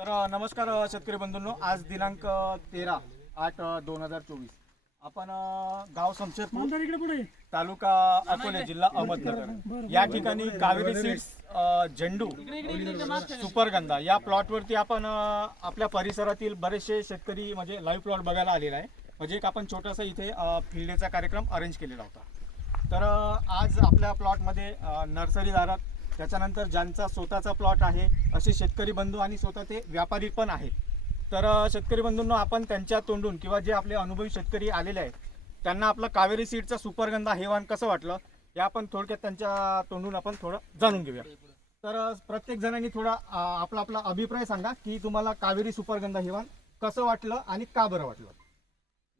नमस्कार शेतकरी बंधूंनो, आज दिनांक 13/8/2024 आपण गाव शमशेरपूर तालुका अकोले जिल्हा अहमदनगर या ठिकाणी कावेरी सीड्स झेंडू सुपरगंधा या प्लॉटवरती आपण आपल्या परिसरातील बरेचसे शेतकरी म्हणजे लाईव्ह प्लॉट बघायला आलेला आहे. म्हणजे एक आपण छोटासा इथे फिल्डेचा कार्यक्रम अरेंज केलेला होता. तर आज आपल्या प्लॉटमध्ये नर्सरीदारात त्याच्यानंतर ज्यांचा स्वतःचा प्लॉट आहे असे शेतकरी बंधू आणि स्वतः ते व्यापारी पण आहेत. तर शेतकरी बंधूंनो, आपण त्यांच्या तोंडून किंवा जे आपले अनुभवी शेतकरी आलेले आहेत त्यांना आपलं कावेरी सीडचा सुपरगंधा हे वाण कसं वाटलं हे आपण थोडक्यात त्यांच्या तोंडून आपण थोडं जाणून घेऊया. तर प्रत्येक जणांनी थोडा आपला आपला अभिप्राय सांगा की तुम्हाला कावेरी सुपरगंधा हे वाण कसं वाटलं आणि का बरं वाटलं.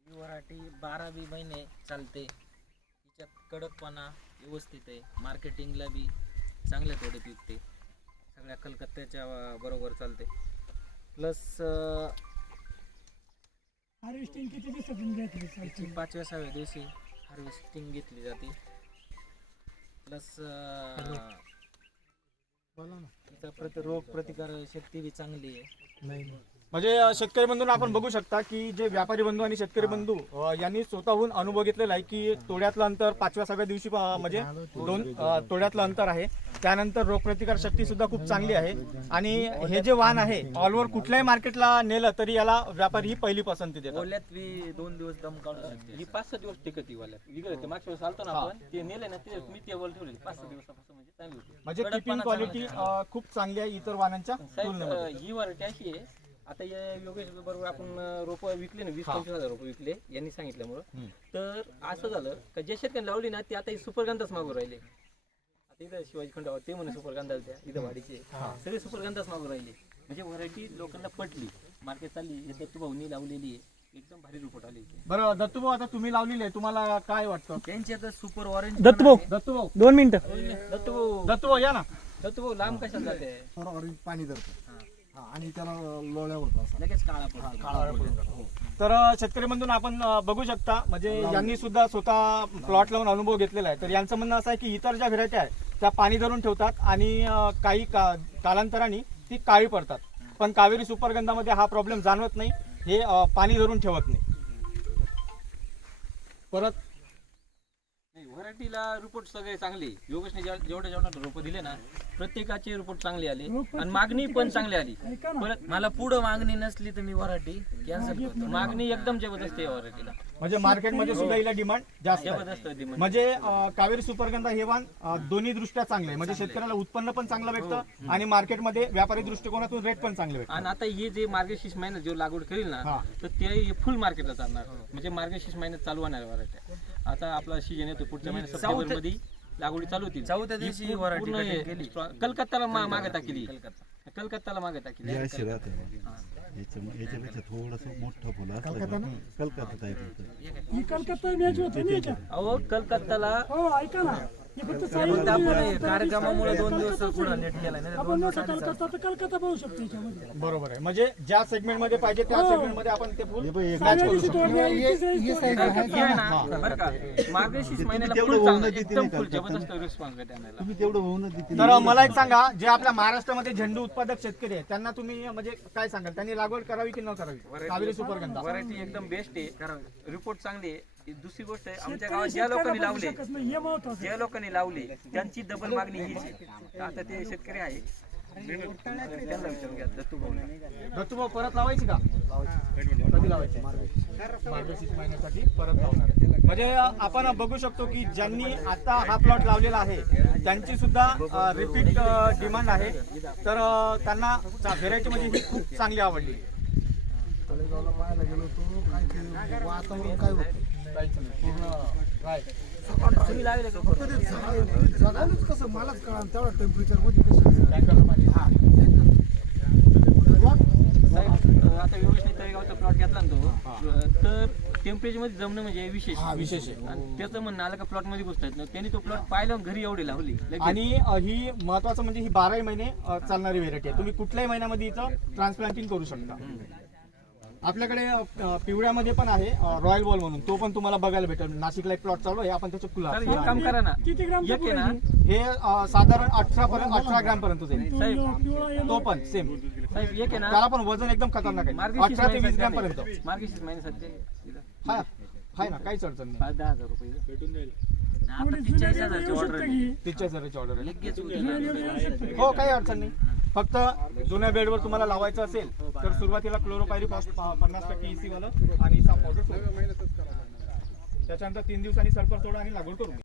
ही व्हरायटी 12 महिने चालते. तिच्यात कडकपणा व्यवस्थित आहे. मार्केटिंगला बी चांगल्या थोडे पिकते. सगळ्या कलकत्त्याच्या बरोबर चालते. प्लस हार्वेस्टिंग किती दिवसातून घेतली? 5व्या-6व्या दिवशी हार्वेस्टिंग घेतली जाते. प्लस तिचा रोग प्रतिकार शक्ती बी चांगली आहे. म्हणजे शेतकरी बंधूंना आपण बघू शकता की जे व्यापारी बंधू आणि शेतकरी बंधू यांनी स्वतःहून अनुभव घेतलेला आहे की तोड्यातलं अंतर 5व्या-6व्या दिवशी म्हणजे 2 तोड्यातलं अंतर आहे. त्यानंतर रोगप्रतिकार शक्ती सुद्धा खूप चांगली आहे. आणि हे जे वाण आहे ऑल ओव्हर कुठल्याही मार्केटला नेलं तरी याला व्यापारी ही पहिली पसंती देतात. ओल्यात बी 2 दिवस दम काढू शकते. ही 5-6 दिवस टिकत ओल्यात. विकत मागच्या वेळेस आलतो ना आपण, ते नेले ना ते मी टेबल ठेवले 5-6 दिवसापासून म्हणजे चांगली होती. म्हणजे कीपिंग क्वालिटी खूप चांगली आहे इतर वाणांच्या तुलनेमध्ये. ही व्हरायटी अशी आहे. आता या योगेश बरोबर आपण रोप विकले ना 20-25 हजार रुपये विकले यांनी सांगितल्यामुळं. तर असं झालं का जे शेतकऱ्यांनी लावली ना ते आता सुपरगंधाच मागू राहिले. आता इथं शिवाजी खंडावर ते म्हणे सुपरगंधा द्या, इथं वाडीचे सगळे सुपरगंधाच मागू राहिले. म्हणजे व्हरायटी लोकांना पटली, मार्केट चालली. दत्तू भाऊनी लावलेली आहे, एकदम भारी रिपोर्ट आली. बरं दत्तू भाऊ, आता तुम्ही लावलेली आहे, तुम्हाला काय वाटतं? त्यांची आता सुपर ऑरेंज. दत्तू भाऊ 2 मिनिटं. दत्तू भाऊ या ना. दत्तू भाऊ लांब कशाला जाते? ऑरेंज पाणी धरतं आणि त्याला लोळ्या होतं असं लगेच काळा पडतो. तर शेतकरी बंधूंना आपण बघू शकता म्हणजे यांनी सुद्धा स्वतः प्लॉट लावून अनुभव घेतलेला आहे. तर यांचं म्हणणं असं आहे की इतर ज्या व्हरायटी आहेत त्या पाणी धरून ठेवतात आणि काही कालांतराने ती काळी पडतात. पण कावेरी सुपरगंधामध्ये हा प्रॉब्लेम जाणवत नाही, हे पाणी धरून ठेवत नाही. परत व्हरायटीला रिपोर्ट सगळे चांगले. योगेशने जेवढे रोप दिले ना प्रत्येकाचे रिपोर्ट चांगले आले आणि मागणी पण चांगली आली. परत मला पुढं मागणी नसली तर मी व्हरायटी कॅन्सल करतो. मागणी एकदम जबरदस्त आहे व्हरायटीला. म्हणजे मार्केटमध्ये सुद्धा हिला डिमांड जास्त आहे. जबरदस्त आहे demand. म्हणजे कावेरी सुपरगंधा हे वाण दोन्ही दृष्ट्या चांगलं आहे. म्हणजे शेतकऱ्याला उत्पन्न पण चांगलं भेटतं आणि मार्केटमध्ये व्यापारी दृष्टिकोनातून रेट पण चांगले भेटतं. आणि आता हे जे मार्गशीर्ष महिन्यात जो लागवड करील ना तर ते फुल मार्केटला चालणार. म्हणजे मार्गशीर्ष महिन्यात चालू होणार व्हरायटी. आता आपला सीजन येतो पुढच्या महिन्यात सप्टेंबर मध्ये लागवडी चालू होती. 4थ्या दिवशी व्हरायटी कलकत्ताला मागे टाकली. कलकत्ताला मागे टाकली. याच्यापेक्षा थोडस मोठं फुलं असतं कलकत्ता टाईप होतं. ही कलकत्ता न्यायची होती ना याच्या. अहो कलकत्ताला हो ऐका ना, हे फक्त कार्यक्रमामुळे 2 दिवस पुढे नेट केला. आपण मोठा कलकत्ता तर कलकत्ता पाहू शकतो याच्यामध्ये. बरोबर आहे. म्हणजे ज्या सेगमेंट मध्ये पाहिजे त्या सेगमेंट मध्ये आपण ते फुल सहाव्या दिवशी तोडल्या, बरं का मार्गशीर्ष महिन्याला फुल चांगलं, एकदम फुल जबरदस्त रिस्पॉन्स भेटणार. तुम्ही तेवढं होऊन देते. तर मला एक सांगा, जे आपल्या महाराष्ट्रामध्ये झेंडू उत्पादक शेतकरी आहेत त्यांना तुम्ही म्हणजे काय सांगाल, त्यांनी लागवड करावी की न करावी कावेरी सुपरगंधा? व्हरायटी एकदम बेस्ट आहे. रिपोर्ट चांगली आहे. दुसरी गोष्ट आहे, आमच्या गावात ज्या लोकांनी लावले ज्या लोकांनी लावली त्यांची डबल मागणी हीच आहे. आता ते शेतकरी आहे त्यांना विचारून घ्या. दत्तू भाऊ परत लावायची का? कधी लावायची? मार्गशीर्ष महिन्यासाठी परत लावणार. म्हणजे आपण बघू शकतो की ज्यांनी आता हा प्लॉट लावलेला आहे त्यांची सुद्धा रिपीट डिमांड आहे. तर त्यांना व्हेरायटी म्हणजे ही खूप चांगली आवडली. तळेगावला पाहायला गेलो तो काय ते वातावरण काय होतं काहीच नाही, पूर्ण राय. तुम्ही लावले का? फक्त ते जगायलाच कसं मलाच कळा तेवढा टेम्परेचर मध्ये कसं टँकरला पाणी. आता व्यवस्थित तळेगावचा प्लॉट घेतला ना तो, तर टेम्परेचर मध्ये जमणं म्हणजे विशेष आहे. आणि त्याचं म्हणणं आलं का प्लॉट मध्ये घुसता येत नाही. त्यांनी तो प्लॉट पाहिला घरी एवढी लावली. आणि ही महत्वाचं म्हणजे ही 12 महिने चालणारी व्हेरायटी आहे. तुम्ही कुठल्याही महिन्यामध्ये इथं ट्रान्सप्लांटिंग करू शकता. आपल्याकडे पिवळ्यामध्ये पण आहे रॉयल बॉल म्हणून, तो पण तुम्हाला बघायला भेटेल. नाशिकला एक प्लॉट चालू आहे, आपण त्याच्या सर एक फुला काम करा ना, किती ग्रामचं एक आहे ना पुढे हे साधारण 18 ग्रॅम पर्यंत जाईल. साहेब, पिवळा येलो तो पण सेम, साहेब एक आहे ना त्याला पण वजन एकदम खतरनाक आहे, मार्गशीर्ष 18 ते 20 ग्रॅम महिन्यासाठी पर्यंत. मार्गशीर्ष महिन्यासाठी हाय ना, काहीच अडचण नाही. 10,000 रुपये भेटून जाईल. थोडी जुन्या येऊ शकते की 30,000ची ऑर्डर आहे. जुन्या येऊ शकते. हो, काही अडचण नाही. फक्त जुन्या बेडवर तुम्हाला लावायचं असेल तर सुरुवातीला क्लोरोपायरिफॉस 50% EC वालं आणि साफ पावडर सोडा. त्याच्यानंतर 3 दिवसांनी सल्फर सोडा आणि लागवड करून घ्या.